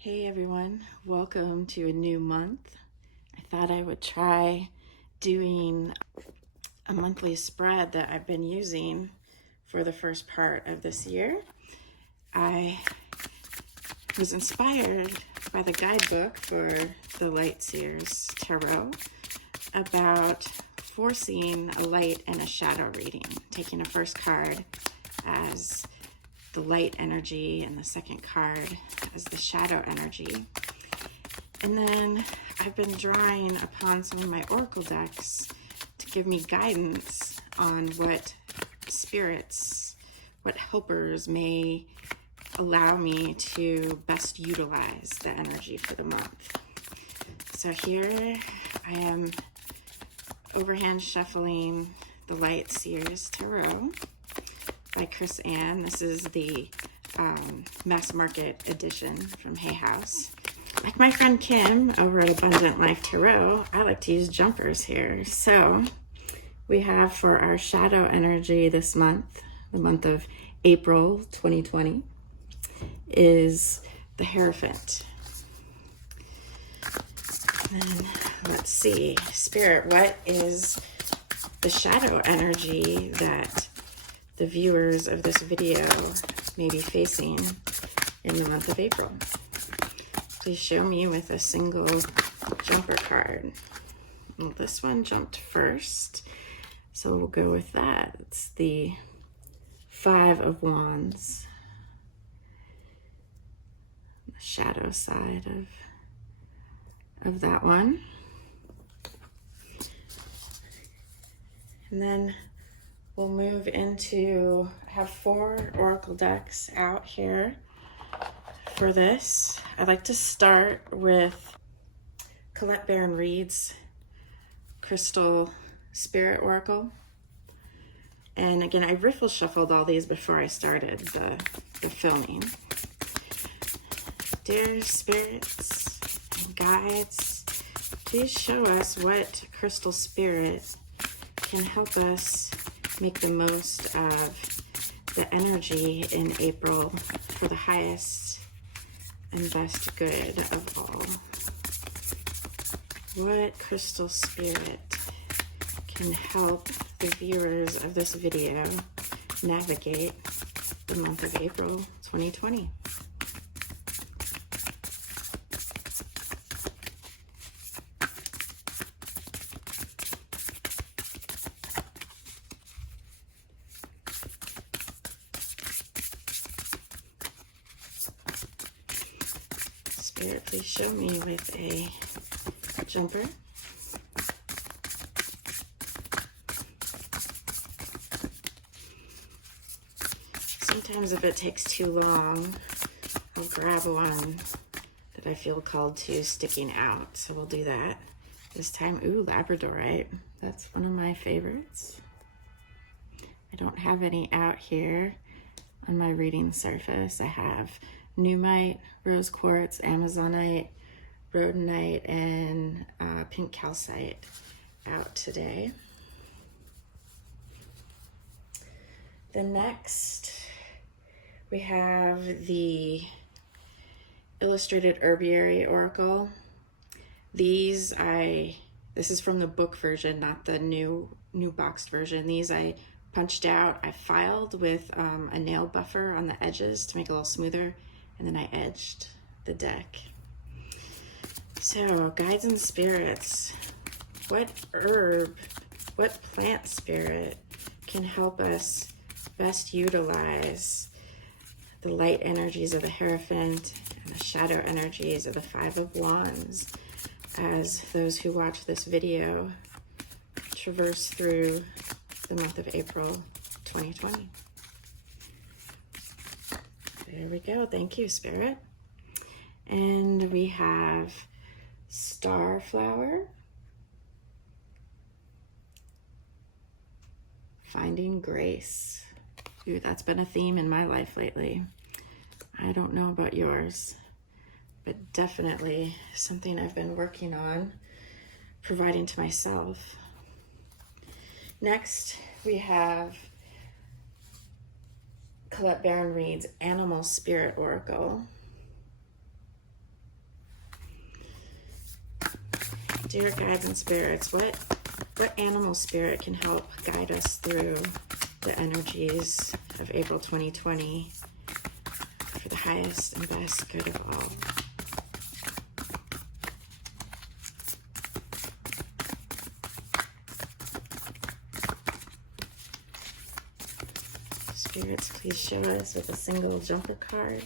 Hey everyone, welcome to a new month. I thought I would try doing a monthly spread that I've been using for the first part of this year. I was inspired by the guidebook for the Light Seers Tarot about forcing a light and a shadow reading, taking a first card as the light energy and the second card as the shadow energy. And then I've been drawing upon some of my oracle decks to give me guidance on what spirits, what helpers may allow me to best utilize the energy for the month. So here I am overhand shuffling the Light Seers Tarot by Chris Ann. This is the mass market edition from Hay House. Like my friend Kim over at Abundant Life Tarot, I like to use jumpers here. So we have for our shadow energy this month, the month of April 2020, is the Hierophant. And then let's see, Spirit, what is the shadow energy that the viewers of this video may be facing in the month of April? Please show me with a single jumper card. Well, this one jumped first, so we'll go with that. It's the Five of Wands, the shadow side of that one. And then we'll move into, I have 4 oracle decks out here for this. I'd like to start with Colette Baron Reed's Crystal Spirit Oracle. And again, I riffle shuffled all these before I started the filming. Dear spirits and guides, please show us what crystal spirit can help us make the most of the energy in April for the highest and best good of all. What crystal spirit can help the viewers of this video navigate the month of April 2020? Spirit, please show me with a jumper. Sometimes if it takes too long, I'll grab one that I feel called to sticking out. So we'll do that this time. Ooh, Labradorite. That's one of my favorites. I don't have any out here on my reading surface. I have Numite, Rose Quartz, Amazonite, Rhodonite, and Pink Calcite out today. The next, we have the Illustrated Herbiary Oracle. This is from the book version, not the new boxed version. These I punched out. I filed with a nail buffer on the edges to make it a little smoother, and then I edged the deck. So, guides and spirits, what herb, what plant spirit can help us best utilize the light energies of the Hierophant and the shadow energies of the Five of Wands as those who watch this video traverse through the month of April 2020? There we go. Thank you, Spirit. And we have Starflower, Finding Grace. Ooh, that's been a theme in my life lately. I don't know about yours, but definitely something I've been working on providing to myself. Next, we have Colette Baron Reed's Animal Spirit Oracle. Dear guides and spirits, what animal spirit can help guide us through the energies of April 2020 for the highest and best good of all? Spirits, please show us with a single jumper card.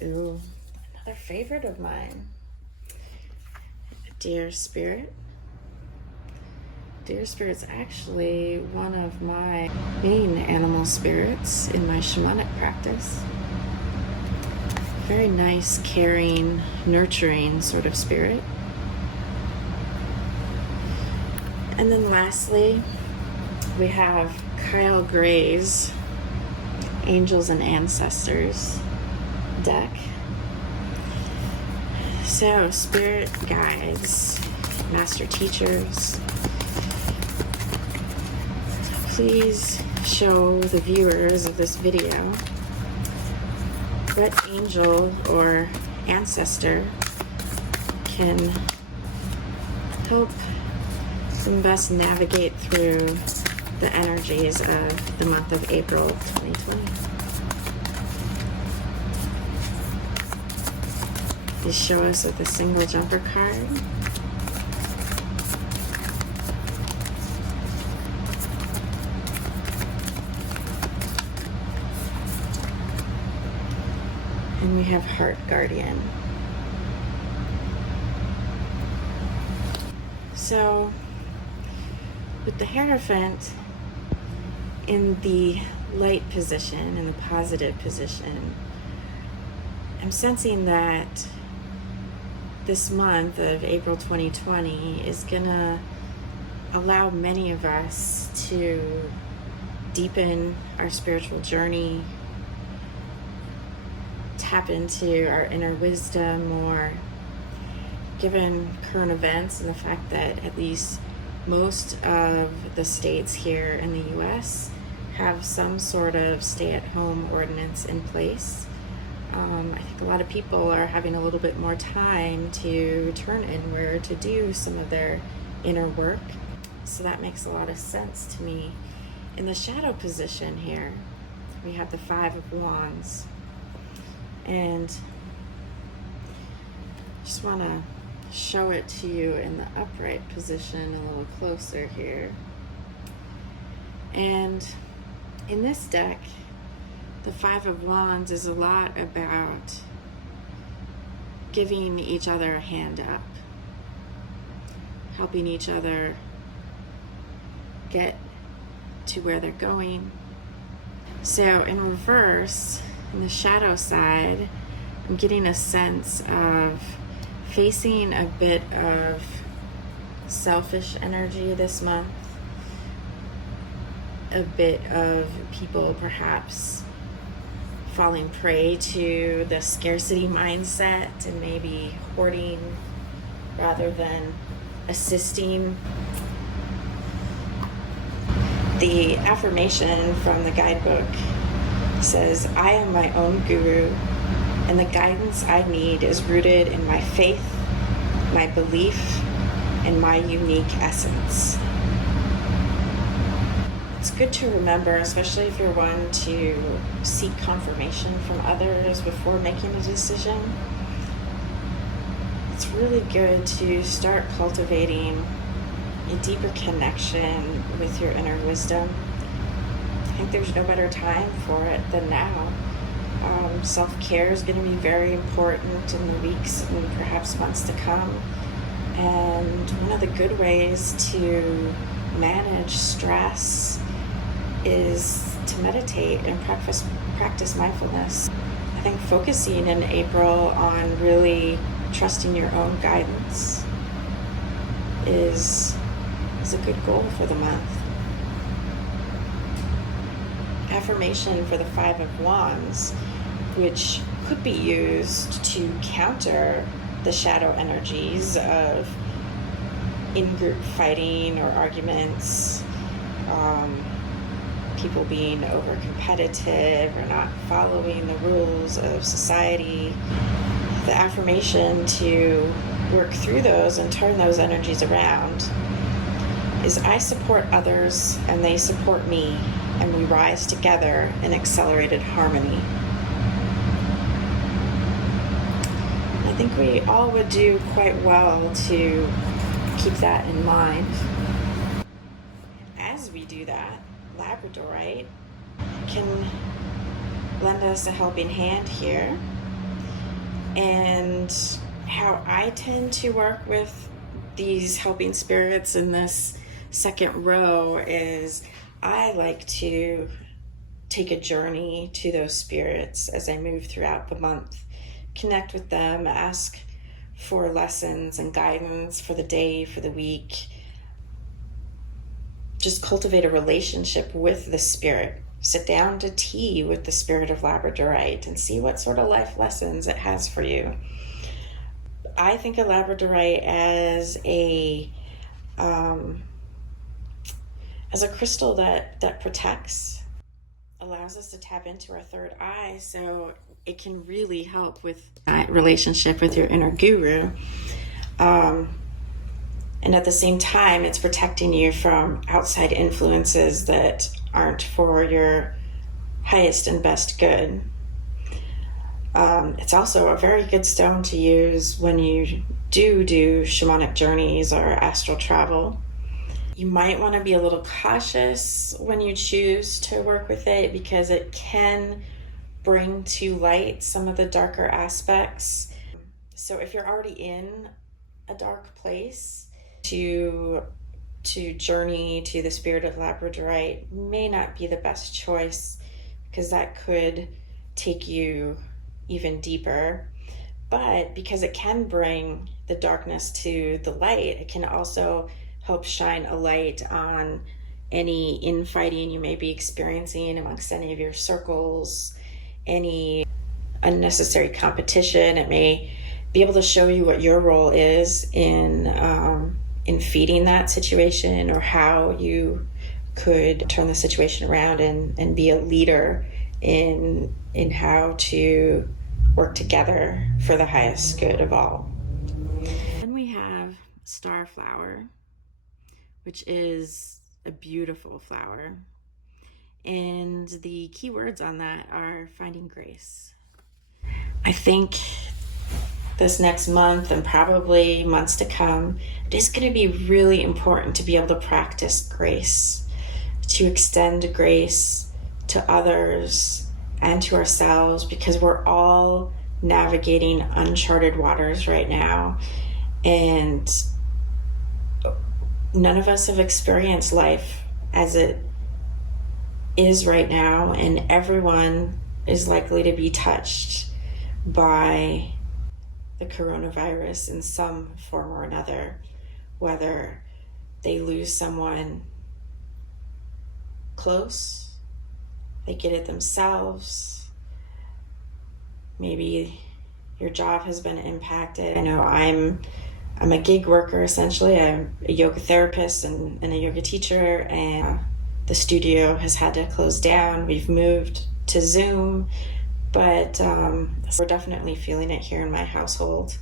Ooh, another favorite of mine. Dear Spirit. Dear Spirit's actually one of my main animal spirits in my shamanic practice. Very nice, caring, nurturing sort of spirit. And then lastly, we have Kyle Gray's Angels and Ancestors deck. So, spirit guides, master teachers, please show the viewers of this video what angel or ancestor can help them best navigate through the energies of the month of April 2020. Please show us with a single jumper card. And we have Heart Guardian. So, with the Hierophant in the light position, in the positive position, I'm sensing that this month of April 2020 is gonna allow many of us to deepen our spiritual journey, tap into our inner wisdom more, given current events and the fact that at least most of the states here in the US have some sort of stay-at-home ordinance in place. I think a lot of people are having a little bit more time to turn inward to do some of their inner work. So that makes a lot of sense to me. In the shadow position here, we have the Five of Wands. And I just want to show it to you in the upright position a little closer here. And in this deck, the Five of Wands is a lot about giving each other a hand up, helping each other get to where they're going. So in reverse, in the shadow side, I'm getting a sense of facing a bit of selfish energy this month, a bit of people perhaps falling prey to the scarcity mindset and maybe hoarding rather than assisting. The affirmation from the guidebook says, I am my own guru, and the guidance I need is rooted in my faith, my belief, and my unique essence. It's good to remember, especially if you're one to seek confirmation from others before making a decision. It's really good to start cultivating a deeper connection with your inner wisdom. I think there's no better time for it than now. Self-care is going to be very important in the weeks and perhaps months to come. And one of the good ways to manage stress is to meditate and practice mindfulness. I think focusing in April on really trusting your own guidance is a good goal for the month. affirmation for the Five of Wands, which could be used to counter the shadow energies of in-group fighting or arguments, people being over-competitive or not following the rules of society. The affirmation to work through those and turn those energies around is, I support others and they support me, and we rise together in accelerated harmony. I think we all would do quite well to keep that in mind. As we do that, Labradorite can lend us a helping hand here. And how I tend to work with these helping spirits in this second row is, I like to take a journey to those spirits as I move throughout the month, connect with them, ask for lessons and guidance for the day, for the week. Just cultivate a relationship with the spirit. Sit down to tea with the spirit of Labradorite and see what sort of life lessons it has for you. I think of Labradorite as a crystal that protects, allows us to tap into our third eye, so it can really help with that relationship with your inner guru. And at the same time, it's protecting you from outside influences that aren't for your highest and best good. It's also a very good stone to use when you do shamanic journeys or astral travel. You might want to be a little cautious when you choose to work with it, because it can bring to light some of the darker aspects. So if you're already in a dark place, to journey to the spirit of Labradorite may not be the best choice, because that could take you even deeper. But because it can bring the darkness to the light, it can also help shine a light on any infighting you may be experiencing amongst any of your circles, any unnecessary competition. It may be able to show you what your role is in feeding that situation, or how you could turn the situation around and be a leader in how to work together for the highest good of all. Then we have Starflower, which is a beautiful flower. And the key words on that are finding grace. I think this next month, and probably months to come, it is going to be really important to be able to practice grace, to extend grace to others and to ourselves, because we're all navigating uncharted waters right now, and none of us have experienced life as it is right now, and everyone is likely to be touched by the coronavirus in some form or another, whether they lose someone close, they get it themselves, maybe your job has been impacted. I know I'm a gig worker, essentially. I'm a yoga therapist and a yoga teacher, and the studio has had to close down. We've moved to Zoom, but we're definitely feeling it here in my household.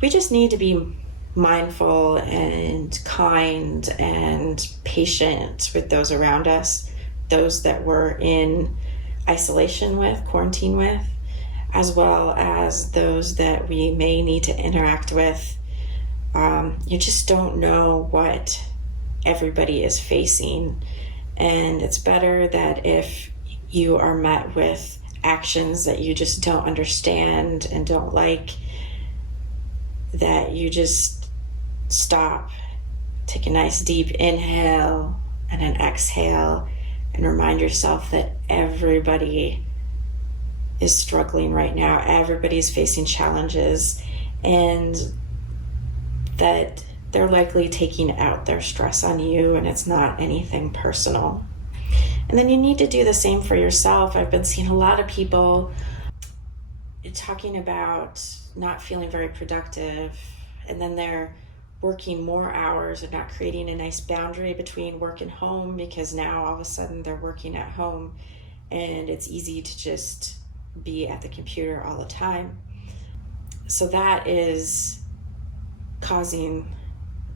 We just need to be mindful and kind and patient with those around us, those that we're in isolation with, quarantine with, as well as those that we may need to interact with. You just don't know what everybody is facing, and it's better that if you are met with actions that you just don't understand and don't like, that you just stop, take a nice deep inhale and an exhale, and remind yourself that everybody is struggling right now. Everybody's facing challenges, and that they're likely taking out their stress on you, and it's not anything personal. And then you need to do the same for yourself. I've been seeing a lot of people talking about not feeling very productive, and then they're working more hours and not creating a nice boundary between work and home, because now all of a sudden they're working at home and it's easy to just be at the computer all the time. So that is causing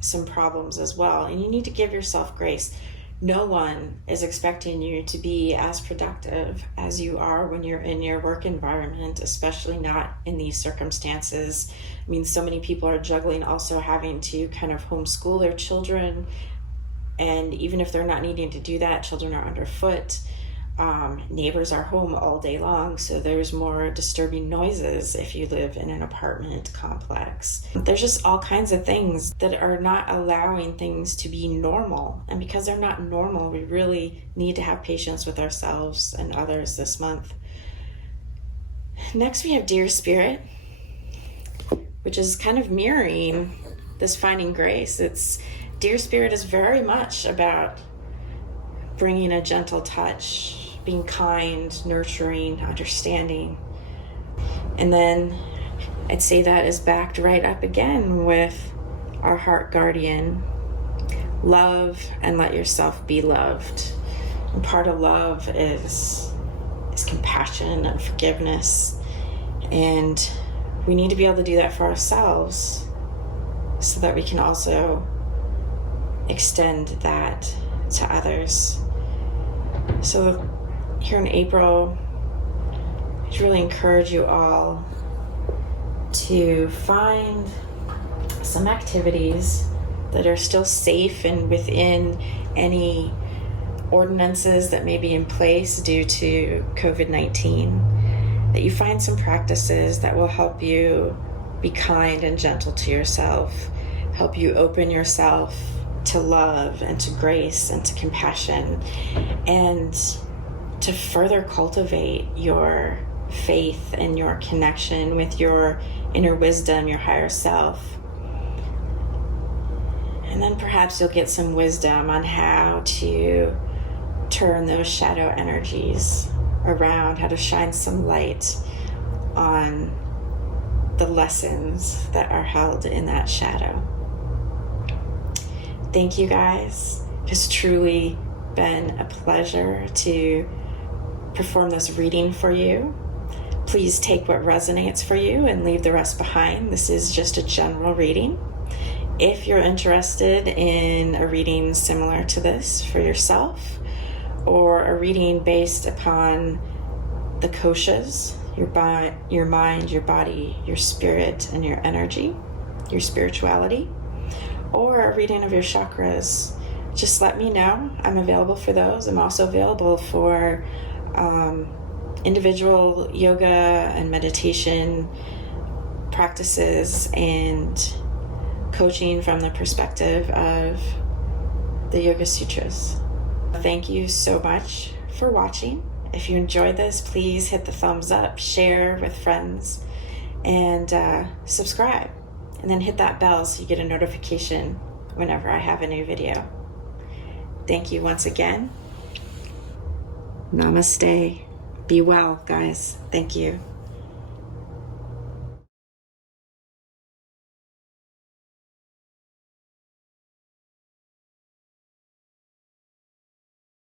some problems as well. And you need to give yourself grace. No one is expecting you to be as productive as you are when you're in your work environment, especially not in these circumstances. I mean, so many people are juggling also having to kind of homeschool their children. And even if they're not needing to do that, children are underfoot. Neighbors are home all day long, so there's more disturbing noises if you live in an apartment complex. There's just all kinds of things that are not allowing things to be normal. And because they're not normal, we really need to have patience with ourselves and others this month. Next, we have Dear Spirit, which is kind of mirroring this finding grace. Dear Spirit is very much about bringing a gentle touch, being kind, nurturing, understanding. And then I'd say that is backed right up again with our heart guardian. Love and let yourself be loved. And part of love is compassion and forgiveness. And we need to be able to do that for ourselves so that we can also extend that to others. So here in April, I really encourage you all to find some activities that are still safe and within any ordinances that may be in place due to COVID-19, that you find some practices that will help you be kind and gentle to yourself, help you open yourself to love and to grace and to compassion, and to further cultivate your faith and your connection with your inner wisdom, your higher self. And then perhaps you'll get some wisdom on how to turn those shadow energies around, how to shine some light on the lessons that are held in that shadow. Thank you guys. It's truly been a pleasure to perform this reading for you. Please take what resonates for you and leave the rest behind. This is just a general reading. If you're interested in a reading similar to this for yourself, or a reading based upon the koshas, your mind, your body, your spirit, and your energy, your spirituality, or a reading of your chakras, just let me know. I'm available for those. I'm also available for individual yoga and meditation practices and coaching from the perspective of the Yoga Sutras. Thank you so much for watching. If you enjoyed this, please hit the thumbs up, share with friends, and subscribe. And then hit that bell so you get a notification whenever I have a new video. Thank you once again. Namaste. Be well, guys. Thank you.